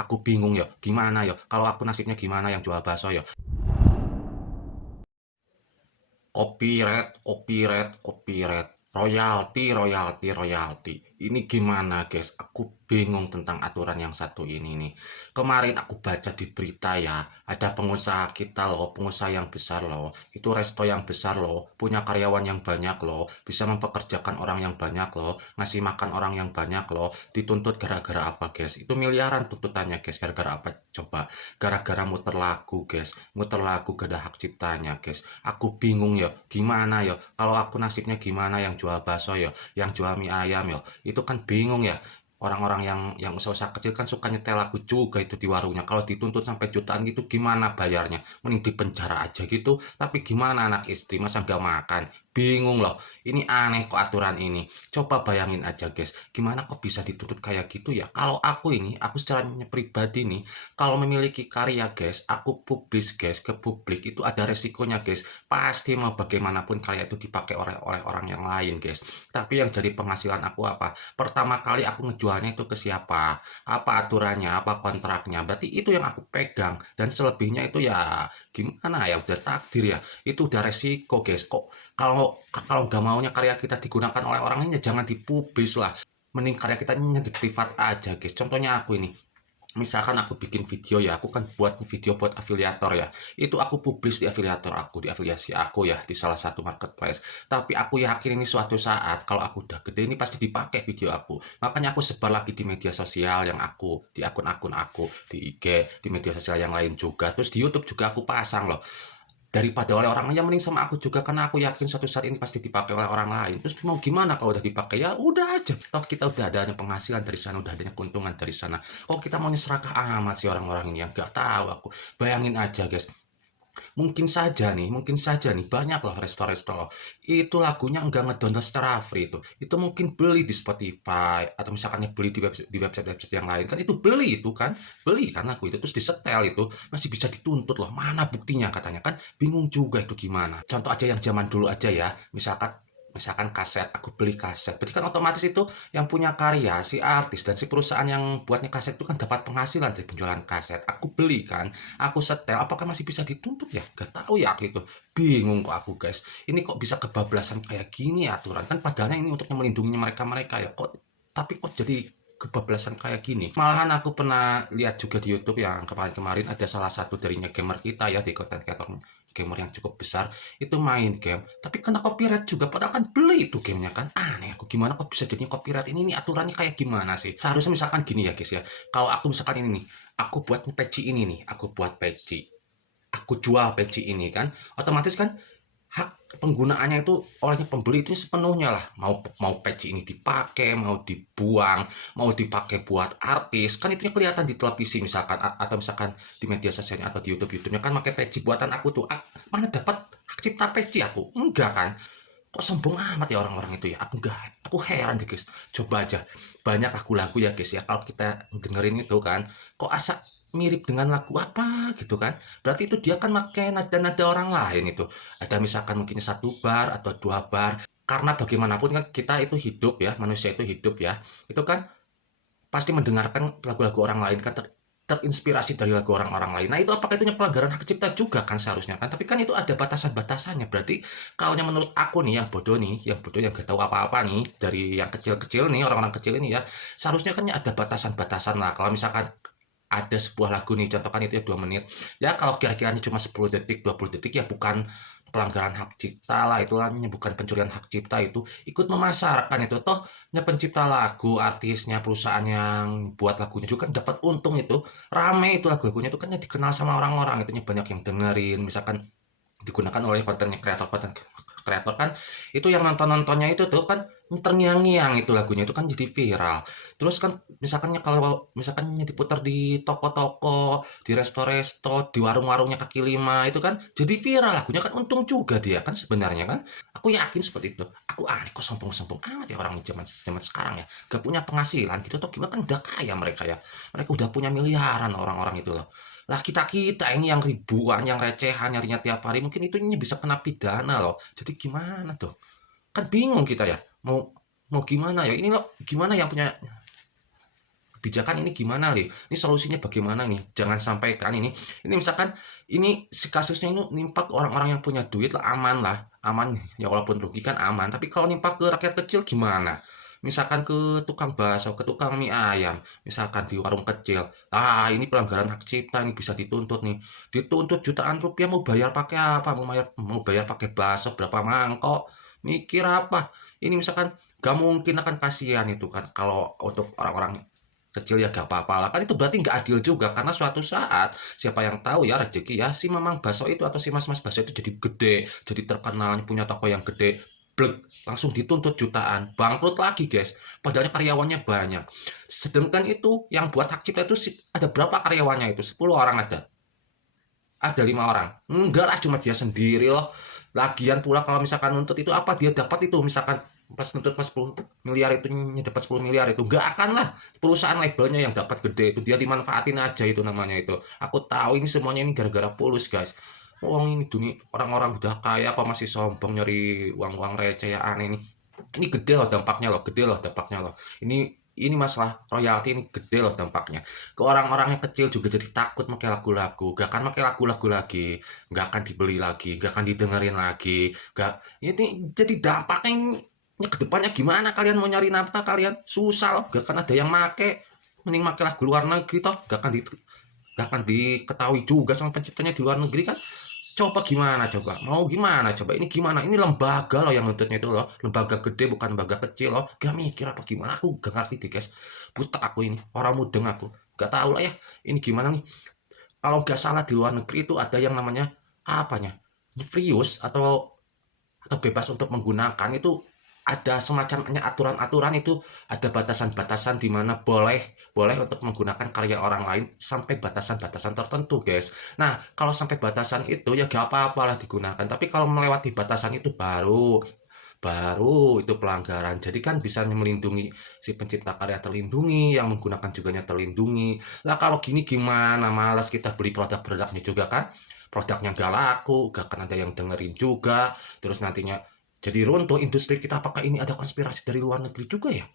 Aku bingung ya, gimana ya, kalau aku nasibnya gimana yang jual bakso ya. Copyright, copyright, copyright, royalti. Ini gimana guys? Aku bingung tentang aturan yang satu ini nih. Kemarin aku baca di berita ya, ada pengusaha kita loh, pengusaha yang besar loh. Itu resto yang besar loh, punya karyawan yang banyak loh, bisa mempekerjakan orang yang banyak loh, ngasih makan orang yang banyak loh. Dituntut gara-gara apa guys? Itu miliaran tuntutannya guys, gara-gara apa? Coba, gara-gara muter lagu guys, muter lagu gak ada hak ciptanya guys. Aku bingung ya, gimana ya, kalau aku nasibnya gimana yang jual bakso ya, yang jual mie ayam ya, itu kan bingung ya. Orang-orang yang usaha-usaha kecil kan suka nyetel lagu juga itu di warungnya. Kalau dituntut sampai jutaan gitu gimana bayarnya? Mending di penjara aja gitu. Tapi gimana anak istri masa nggak makan? Bingung loh. Ini aneh kok aturan ini. Coba bayangin aja guys, gimana kok bisa dituntut kayak gitu ya? Kalau aku ini, aku secara pribadi nih, kalau memiliki karya guys, aku publis guys ke publik itu ada resikonya guys. Pasti mau bagaimanapun karya itu dipakai oleh orang yang lain guys. Tapi yang jadi penghasilan aku apa? Pertama kali aku ngejualnya itu ke siapa? Apa aturannya? Apa kontraknya? Berarti itu yang aku pegang. Dan selebihnya itu ya gimana ya? Udah takdir ya. Itu udah resiko guys. Kok kalau kalau nggak maunya karya kita digunakan oleh orang lain ya jangan dipublis lah. Mending karya kita ini di privat aja guys. Contohnya aku ini, misalkan aku bikin video ya, aku kan buat video buat afiliator ya, itu aku publis di afiliator aku, di afiliasi aku ya, di salah satu marketplace. Tapi aku yakin ini suatu saat kalau aku udah gede ini pasti dipakai video aku, makanya aku sebar lagi di media sosial yang aku, di akun-akun aku, di IG, di media sosial yang lain juga, terus di YouTube juga aku pasang loh. Daripada oleh orang lain, ya mending sama aku juga karena aku yakin suatu saat ini pasti dipakai oleh orang lain. Terus mau gimana kalau udah dipakai? Ya udah aja. Toh kita udah adanya penghasilan dari sana, udah adanya keuntungan dari sana. Kok kita mau serakah amat sih orang-orang ini yang gak tahu aku. Bayangin aja guys. Mungkin saja nih banyak loh resto-resto loh. Itu lagunya nggak ngedownload secara free itu. Itu mungkin beli di Spotify atau misalkan beli di website-website yang lain kan itu beli itu kan. Beli kan lagu itu terus disetel itu masih bisa dituntut loh. Mana buktinya katanya kan bingung juga itu gimana. Contoh aja yang zaman dulu aja ya. Misalkan kaset, aku beli kaset. Berarti kan otomatis itu yang punya karya si artis dan si perusahaan yang buatnya kaset itu kan dapat penghasilan dari penjualan kaset. Aku beli kan, aku setel, apakah masih bisa dituntut ya? Gak tahu ya aku itu. Bingung kok aku guys. Ini kok bisa kebablasan kayak gini aturan? Kan padahalnya ini untuk melindungi mereka-mereka ya. Tapi kok jadi kebablasan kayak gini? Malahan aku pernah lihat juga di YouTube yang kemarin-kemarin ada salah satu darinya gamer kita ya di content creator gamer yang cukup besar itu main game tapi kena copyright juga padahal kan beli itu gamenya kan aneh aku gimana kok bisa jadinya copyright ini nih aturannya kayak gimana sih seharusnya misalkan gini ya guys ya kalau aku misalkan ini nih aku buat peci ini nih aku buat peci aku jual peci ini kan otomatis kan hak penggunaannya itu oleh pembeli itu sepenuhnya lah mau mau peci ini dipakai mau dibuang mau dipakai buat artis kan itu kelihatan di televisi misalkan atau misalkan di media sosialnya atau di YouTube-nya kan pakai peci buatan aku tuh mana dapat hak cipta peci aku enggak kan kok sombong amat ya orang-orang itu ya aku heran deh guys coba aja banyak lagu-lagu ya guys ya kalau kita dengerin itu kan kok asa mirip dengan lagu apa gitu kan berarti itu dia kan pakai nada-nada orang lain itu ada misalkan mungkin satu bar atau dua bar karena bagaimanapun kan kita itu hidup ya manusia itu hidup ya itu kan pasti mendengarkan lagu-lagu orang lain kan terinspirasi dari lagu orang-orang lain. Nah itu apakah itu pelanggaran hak cipta juga kan seharusnya kan? Tapi kan itu ada batasan-batasannya. Berarti kalau menurut aku nih yang bodoh yang gak tahu apa-apa nih dari yang kecil-kecil nih orang-orang kecil ini ya seharusnya kan ada batasan-batasan lah. Kalau misalkan ada sebuah lagu nih contohkan itu ya 2 menit ya kalau kira-kira cuma 10 detik 20 detik ya bukan pelanggaran hak cipta lah itu namanya bukan pencurian hak cipta itu ikut memasarkan itu toh pencipta lagu artisnya perusahaan yang buat lagunya juga kan dapat untung itu rame itu lagu-lagunya itu kan dikenal sama orang-orang itunya banyak yang dengerin misalkan digunakan oleh konten kreator kan itu yang nontonnya itu tuh kan terngiang-ngiang itu lagunya itu kan jadi viral terus kan kalau misalkannya diputar di toko-toko di resto-resto di warung-warungnya kaki lima itu kan jadi viral lagunya kan untung juga dia kan sebenarnya kan aku yakin seperti itu aku aneh kok sombong-sombong amat ya orang zaman zaman sekarang ya gak punya penghasilan gitu atau gimana kan udah kaya mereka ya mereka udah punya miliaran orang-orang itu loh lah kita-kita ini yang ribuan, yang recehan nyarinya tiap hari, mungkin itu ini bisa kena pidana loh. Jadi gimana tuh? Kan bingung kita ya. Mau mau gimana ya? Ini loh, gimana yang punya kebijakan ini gimana nih? Ini solusinya bagaimana nih? Jangan sampai kan ini misalkan ini si kasusnya ini nimpa ke orang-orang yang punya duit lah, aman ya walaupun rugi kan aman, tapi kalau nimpa ke rakyat kecil gimana? Misalkan ke tukang bakso, ke tukang mie ayam, misalkan di warung kecil, ini pelanggaran hak cipta ini bisa dituntut nih, dituntut jutaan rupiah mau bayar pakai apa? Mau bayar pakai bakso berapa mangkok? Mikir apa? Ini misalkan gak mungkin akan kasihan itu kan kalau untuk orang-orang kecil ya gak apa-apa lah, kan itu berarti nggak adil juga karena suatu saat siapa yang tahu ya rezeki ya si mamang bakso itu atau si mas-mas bakso itu jadi gede, jadi terkenal, punya toko yang gede, blek, langsung dituntut jutaan, bangkrut lagi guys, padahal karyawannya banyak. Sedangkan itu yang buat hak cipta itu ada berapa karyawannya itu? 10 orang ada 5 orang. Enggak lah, cuma dia sendiri loh. Lagian pula kalau misalkan nuntut itu apa dia dapat itu misalkan pas nuntut pas 10 miliar itu dapat 10 miliar itu enggak akan lah, perusahaan labelnya yang dapat gede itu dia dimanfaatin aja itu namanya itu. Aku tahu ini semuanya ini gara-gara Pulus guys. Wong ini dunia orang-orang udah kaya kok masih sombong nyari uang-uang receh ya aneh ini. Ini gede loh dampaknya loh, gede loh dampaknya loh. Ini masalah royalti ini gede loh dampaknya. Ke orang-orang yang kecil juga jadi takut pakai lagu-lagu, gak akan pakai lagu-lagu lagi, gak akan dibeli lagi, gak akan didengerin lagi, gak ini jadi dampaknya ini ke depannya gimana kalian mau nyari nafkah kalian? Susah loh, gak akan ada yang make. Mending make lagu luar negeri toh, gak akan diketahui juga sama penciptanya di luar negeri kan. Coba gimana coba? Mau gimana coba? Ini gimana? Ini lembaga loh yang nuntutnya itu loh. Lembaga gede bukan lembaga kecil loh. Gak mikir apa gimana? Aku gak ngerti deh guys. Buta aku ini. Orang mudeng aku. Gak tahu lah ya. Ini gimana nih? Kalau gak salah di luar negeri itu ada yang namanya apanya? Free use atau bebas untuk menggunakan itu ada semacamnya aturan-aturan itu ada batasan-batasan di mana boleh untuk menggunakan karya orang lain sampai batasan-batasan tertentu guys. Nah kalau sampai batasan itu ya gak apa-apa lah digunakan, tapi kalau melewati batasan itu baru baru itu pelanggaran. Jadi kan bisa melindungi si pencipta karya terlindungi, yang menggunakan juganya terlindungi. Lah kalau gini gimana? Malas kita beli produk-produknya juga kan. Produknya gak laku, gak akan ada yang dengerin juga. Terus nantinya jadi runtuh industri kita. Apakah ini ada konspirasi dari luar negeri juga ya?